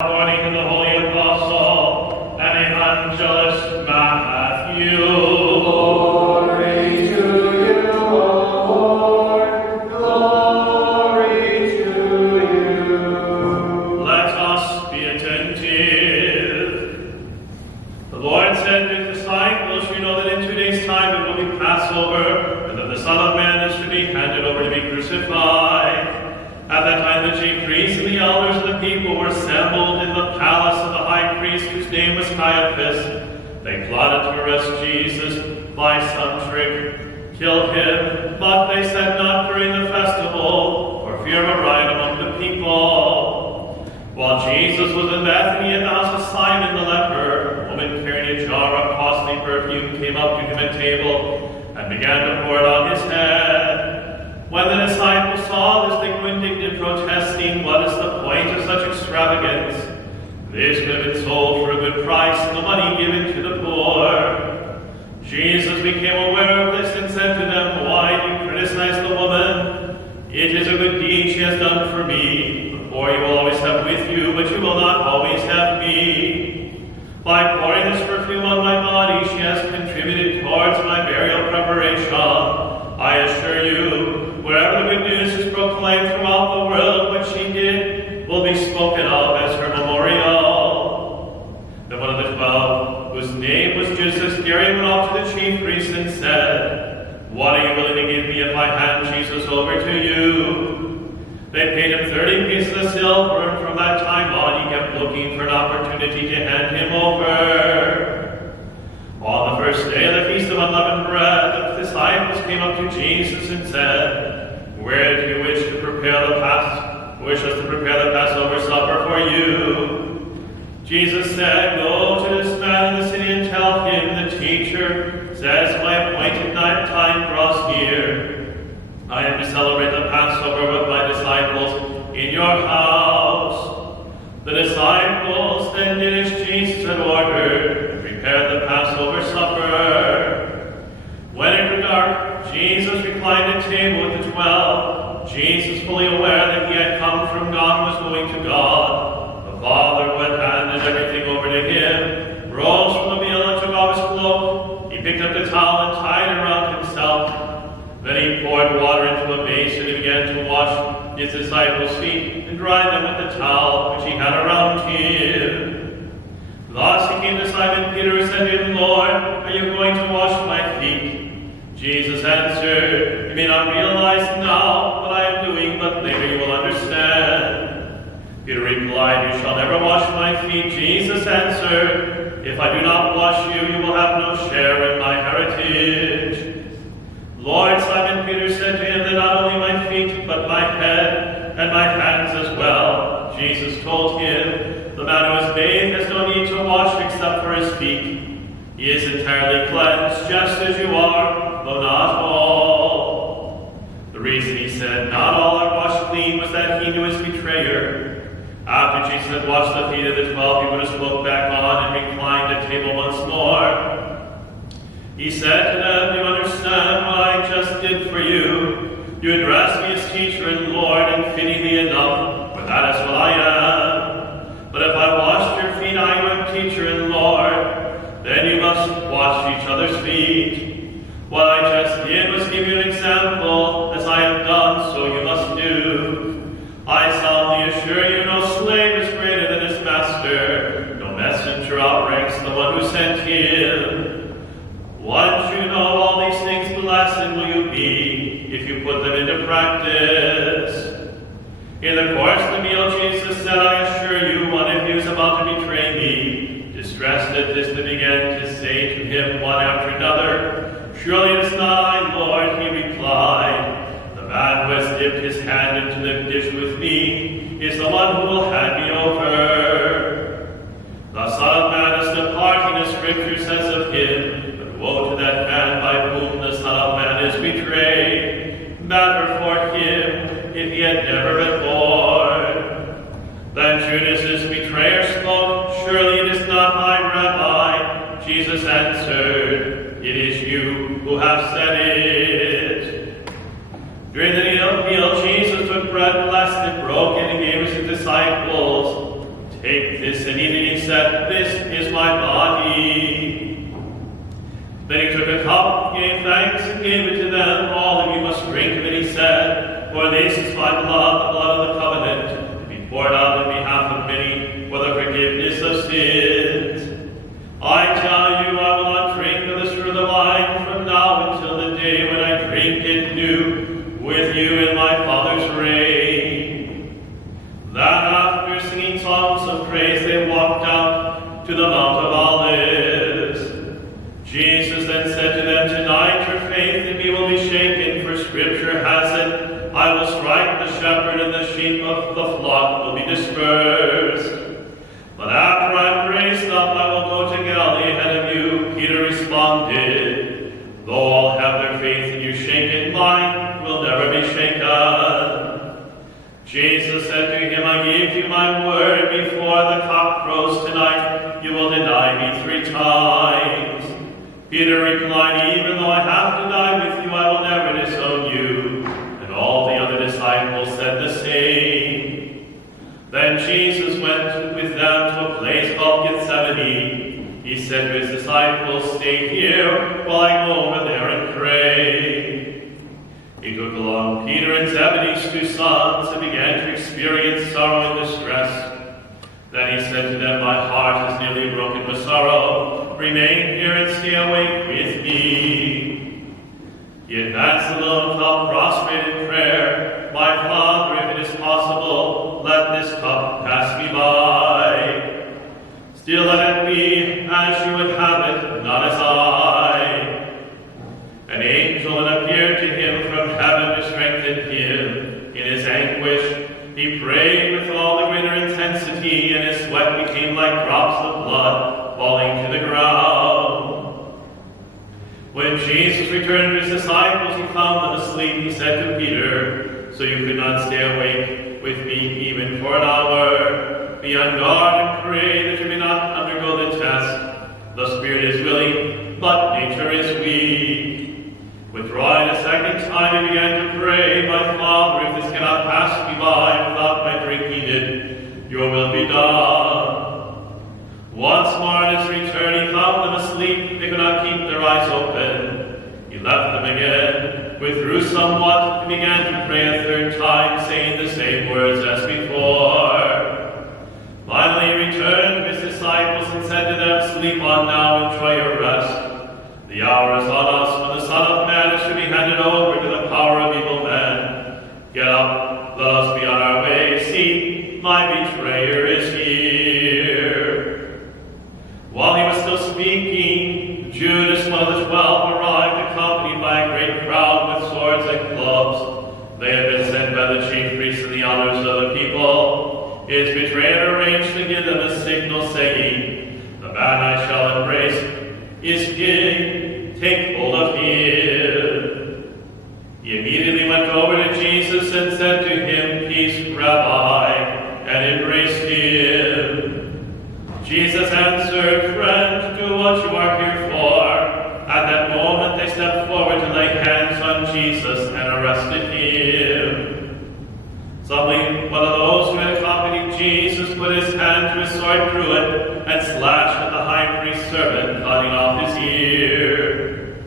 According to the Holy Apostle and Evangelist Matthew. Glory to you, O Lord. Glory to you. Let us be attentive. The Lord said to his disciples, "You know that in 2 days' time it will be Passover, and that the Son of Man is to be handed over to be crucified." At that time the chief priests and the elders of the people were assembled in the palace of the high priest, whose name was Caiaphas. They plotted to arrest Jesus by some trick, kill him, but they said not during the festival, for fear of a riot among the people. While Jesus was in Bethany at the house of Simon the leper, a woman carrying a jar of costly perfume came up to him at table and began to pour it on his head. When the disciples saw this, they grew indignant, protesting, "What is the point of such extravagance? This could have been sold for a good price and the money given to the poor." Jesus became aware of this and said to them, "Why do you criticize the woman? It is a good deed she has done for me. The poor you will always have with you, but you will not always have me. By pouring this perfume on my body, she has contributed towards my burial preparation. I assure you, wherever the good news is proclaimed throughout the world, what she did will be spoken of as her memorial." Then one of the 12, whose name was Judas Iscariot, went off to the chief priests and said, "What are you willing to give me if I hand Jesus over to you?" They paid him 30 pieces of silver, and from that time on he kept looking for an opportunity to hand him over. On the first day of the Feast of Unleavened Bread, the disciples came up to Jesus and said, "Where do you wish us to prepare the Passover supper for you?" Jesus said, "Go to this man in the city and tell him, the teacher says my appointed time draws near. I am to celebrate the Passover with my disciples in your house." The disciples then did as Jesus had ordered, and prepared the Passover supper. When it grew dark, Jesus reclined at table with the 12. Jesus, fully aware that he had come from God and was going to God, the Father who had handed everything over to him, rose from the meal and took off his cloak. He picked up the towel and tied it around himself. Then he poured water into a basin and began to wash his disciples' feet and dry them with the towel which he had around him. Thus he came to Simon Peter and said to him, "Lord, are you going to wash my feet?" Jesus answered, "You may not realize now what I am doing, but later you will understand." Peter replied, "You shall never wash my feet." Jesus answered, "If I do not wash you, you will have no share in my heritage." "Lord," Simon Peter said to him, "then not only my feet, but my head and my hands as well." Jesus told him, "The man who is bathed has no need to wash except for his feet. He is entirely cleansed, just as you are, though not all." The reason he said, "Not all are washed clean," was that he knew his betrayer. After Jesus had washed the feet of the 12, he put his cloak back on and reclined at table once more. He said to them, "Do you understand what I just did for you? You address me as teacher and Lord, and fittingly enough, for that is what I am. But if I washed your feet, I am teacher and Lord. Then you must wash each other's feet. What I just did was give you an example, as I have done, so you must do. I solemnly assure you, no slave is greater than his master, no messenger outranks the one who sent him. Once you know all these things, blessed will you be if you put them into practice." In the course of the meal, Jesus said, "I assure you, one of you is about to betray me." Distressed at this, they began to say to him one after another, "Surely it is not I, Lord." He replied, "The man who has dipped his hand into the dish with me is the one who will hand me over. The Son of Man is departing, as Scripture says of him, but woe to that man by whom the Son of Man is betrayed. Better for him if he had never been born." Then Judas, his betrayer, spoke, "Surely it is not I, Rabbi." Jesus answered, "It is you who have said it." During the meal, Jesus took bread, blessed it, broke it, and gave it to his disciples. "Take Take this and eat it, he said, this is my body. Then he took a cup, gave thanks, and gave it to them. All of you must drink of it, he said, for this is my blood, the blood of the covenant, to be poured out on behalf of many for the forgiveness of sins. I tell you, I will not drink of this fruit of the vine from now until the day when I drink it new with you in my Father's reign. Then after singing songs of praise, they walked out to the Mount of Olives. Jesus then said to them, tonight your faith in me will be shaken, for Scripture has it, I will strike the shepherd and the sheep of the flock will be dispersed. But after I'm raised up, I will go to Galilee ahead of you. Peter responded, though all have their faith in you shaken, mine will never be shaken. Jesus said to him, I gave you my word, before the cock crows tonight, you will deny me 3 times. Peter replied, even though I have to die with you, I will never disown you. And all the other disciples said the same. Then Jesus went with them to a place called Gethsemane. He said to his disciples, stay here while I go over there and pray. He took along Peter and Zebedee's 2 sons and began to experience sorrow and distress. Then he said to them, my heart is nearly broken with sorrow. Remain here and stay awake with me. He advanced a little, fell prostrate in prayer. My Father, if it is possible, let this cup pass me by. Still let it be as you would have it, not as I. An angel appeared to him from heaven to strengthen him. In his anguish, he prayed with all the greater intensity, and his sweat became like drops of blood falling to the ground. When Jesus returned to his disciples, he found them asleep. He said to Peter, so you could not stay awake with me even for an hour? Be on guard and pray that you may not undergo the test. The spirit is willing, but nature is weak. Withdrawing a second time, he began to pray, my Father, if this cannot pass me by without my drinking it, your will be done. Once more on his return, he found them asleep. They could not keep their eyes open. He left them again, withdrew somewhat, and began to pray a 3rd time, saying the same words as before. Finally he returned to his disciples and said to them, sleep on now, enjoy your rest. The hour is on us when the Son of Man is to be handed over to the power of evil men. Get up, let us be on our way. See, my betrayer is here. While he was still speaking, Judas, one of the 12, arrived, accompanied by a great crowd with swords and clubs. They had been sent by the chief priests and the elders of the people. His betrayer arranged to give them a signal, saying, the man I shall embrace is king, take hold of him. He immediately went over to Jesus and said to him, peace, Rabbi, and embraced him. Jesus answered, friend, do what you are here for. At that moment they stepped forward to lay hands on Jesus and arrested him. Suddenly one of those who had accompanied Jesus put his hand to his sword, drew it, and slashed at the high priest's servant, cutting off his ear.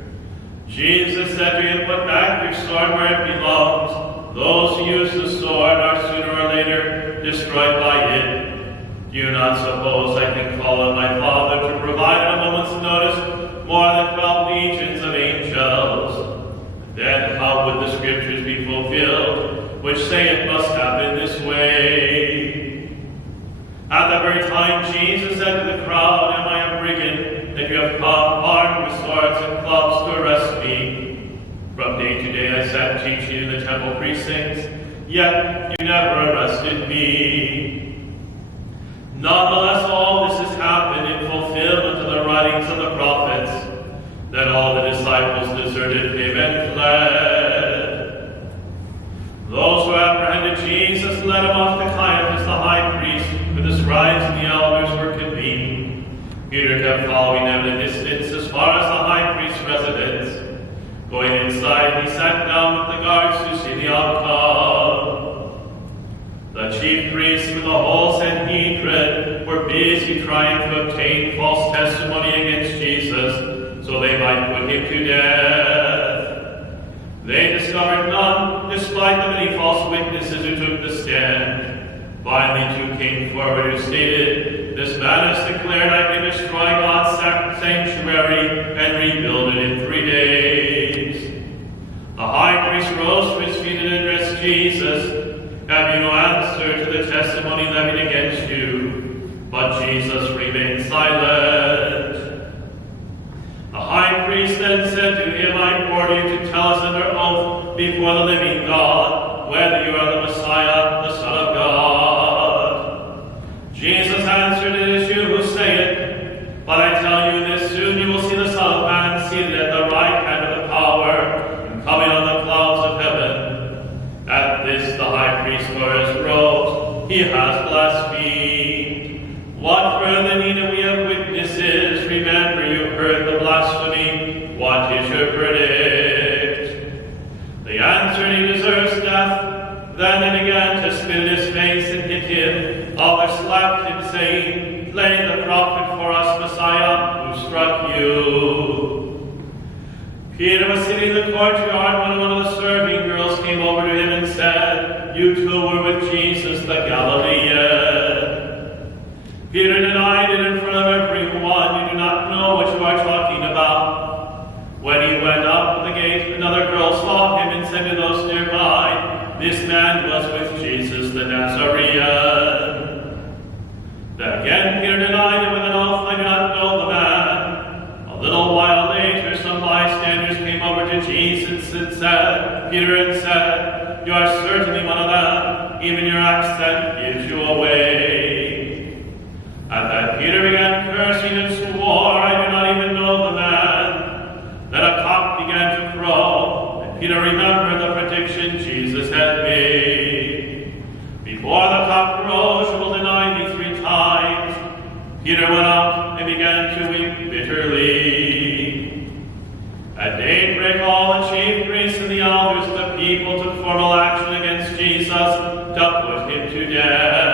Jesus said to him, put back your sword where it belongs. Those who use the sword are sooner or later destroyed by it. Do you not suppose I can call on my Father to provide at a moment's notice more than 12 legions of angels? Then how would the Scriptures be fulfilled, which say it must happen this way? At that very time, Jesus said to the crowd, am I a brigand that you have come armed with swords and clubs to arrest me? From day to day I sat teaching in the temple precincts, yet you never arrested me. Nonetheless, all this has happened in fulfillment of the writings of the prophets. Then all the disciples deserted him and fled. Those who apprehended Jesus led him off to Caiaphas the high priest, where the scribes and the elders were convened. Peter kept following them at a distance as far as the high priest's residence. Going inside, he sat down with the guards to see the outcome. The chief priests with the whole Sanhedrin were busy trying to obtain false testimony against Jesus, so they might put him to death. They discovered none, despite the many false witnesses who took the stand. Finally, two came forward who stated, "This man has declared I can destroy God's sanctuary and rebuild it in 3 days." The high priest rose to his feet and addressed Jesus. "Have you no answer to the testimony levied against you?" But Jesus remained silent. The high priest then said to him, "I order you to tell us under oath before the living God whether you are the Messiah, the Son of God." Jesus answered, "It is you who say it. But I tell you this, soon you will see the Son of Man seated at the right hand of the power, and coming on the clouds of heaven." At this the high priest tore his robes. "He has blasphemed. What further need have we of witnesses? Remember, you heard the blasphemy. What is your verdict?" They answered, "He deserves death." Then they began to spit in his face and hit him. Others slapped him, saying, "Play the prophet for us, Messiah, who struck you." Peter was sitting in the courtyard when one of the serving girls came over to him and said, "You two were with Jesus the Galilean." Peter denied it in front of everyone. "You do not know what you are talking about." When he went up to the gate, another girl saw him and said to those nearby, "This man was with Jesus the Nazarene." Again Peter denied it with an oath, "I do not know the man." A little while later, some bystanders came over to Jesus and said, "You are certainly one of them. Even your accent gives you away." At that Peter began cursing and swore, "I do not even know the man." Then a cock began to crow, and Peter remembered the prediction Jesus had made. "Before the cock crows, you will deny me 3 times." Peter went out and began to weep bitterly. At daybreak, all the chief priests and the elders of the people took formal action against Jesus to put him to death.